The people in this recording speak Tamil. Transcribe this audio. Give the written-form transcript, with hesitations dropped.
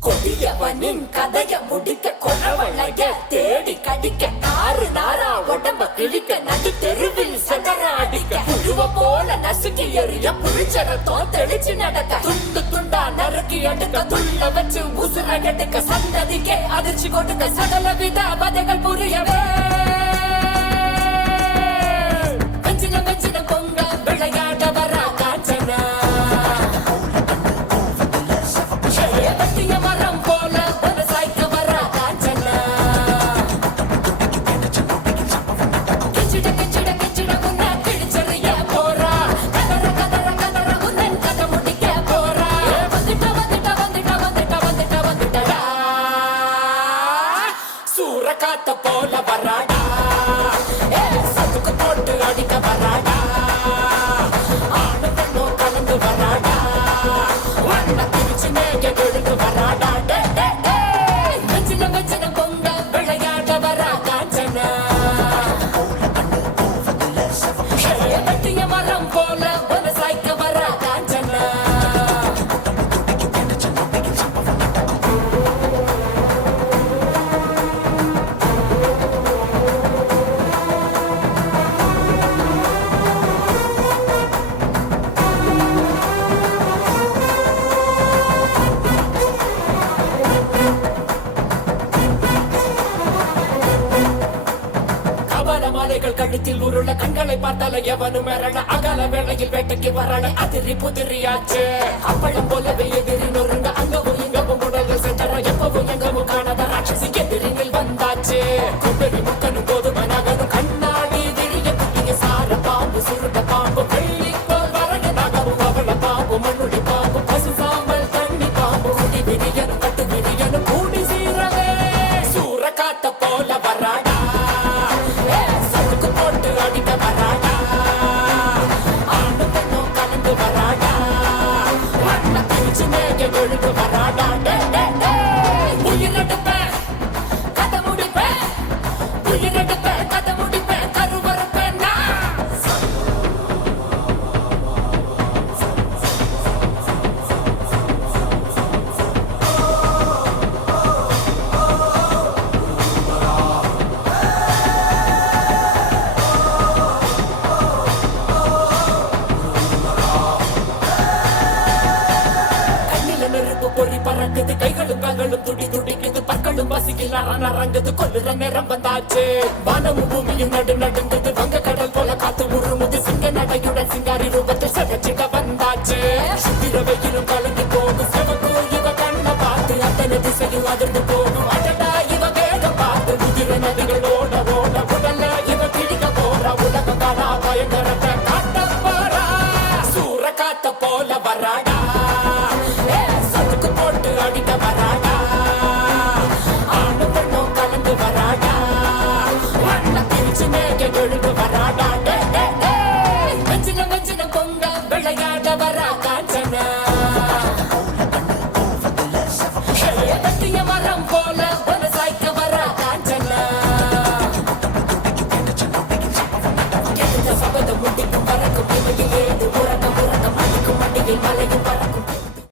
கொடியவனின் கதைய முடிக்க கொலவளைய தேடி கடிக்க ஆறு நாரா உடம்ப கிழிக்க நடு தெருவில் சதற அடிக்க புழுவ போல நசுக்கி எறிய புளிச்சரத்தோம் தெளிச்சு நடக்க துண்டு துண்டா நறுக்கி எடுக்க துள்ள வச்சு உசுர எடுக்க சந்ததிக்கே அதிர்ச்சி கொடுக்க சகல வித பதைகள் புரியவே வெஞ்சின வெஞ்சின பொங்க விளையாட வர காஞ்சனா காத்த போல வராடா சதுக்கு போட்டு அடிக்க வராடா ஆணு பெண்ணோ கலந்து வராடா வண்ண பிரிச்சு மேக விழுந்து வராடா வெஞ்சின வெஞ்சின பொங்க விளையாட வரா காஞ்சனா வெட்டிய மரம் போல ஒரு சாய்க்க வரா காஞ்சனா மலைகள் கழுத்தில் உருள கண்களை பார்த்தால எவனும் மிரள அகல வேளையில் வேட்டைக்கு வரல அதிரி புதிரியாச்சு அப்பளம் போலவே எதிரி நொறுங்க அங்கவும் இங்கவும் உடல்கள் சென்றற எப்பவும் எங்கவும் காணாத ராட்சசி எதிரிகள் வந்தாச்சு கும்பெரி முக்கனும் போதுமை நகரும் கண்ணாடி விரிய குட்டிய சார பாம்பு சுருட்ட பாம்பு வெள்ளி போல் வரைய நகரும் அவள பாம்பு மண்ணுடி பாம்பு பசு சாம்பல் தண்ணி பாம்பு குடி விரியனும் கட்டு விரியனும் கூடி சீரவே சூற காத்த போல வராடா அடிக்க வராடா ஆணு பெண்ணோ கலந்து வராடா வண்ண பிரிச்சு மேக விழுந்து வராடா உயிரெடுப்பேன் கதை முடிப்பேன் உயிரெடுப்பேன் கதை முடிப்பேன் கருவறுப்பேன் பொறி பறக்குது கைகளும் கால்களும் துடி துடிக்குது பற்களும் பசிக்கல அரங்குது கொல்லுற நேரம் வந்தாச்சு வானமும் பூமியும் நடு நடுங்குது வங்க கடல் போல காத்து உருமுது சிங்க நடையுடன் சிங்காரி ரூபத்தில் செவச்சிட வந்தாச்சு சுத்திர வெயிலும் கலந்து போகும் செவக்கு இவ கண்ண பார்த்து அத்தனை திசையும் அதிர்ந்து போகும் அடடா இவ வேகம் பார்த்து உதிர நதிகள் ஓட ஓட உடல்ல இவ பிடிக்க போற உலகம் காணா பயங்கரத்தை காட்ட போறா சூற காத்த போல வராடா சதுக்கு போல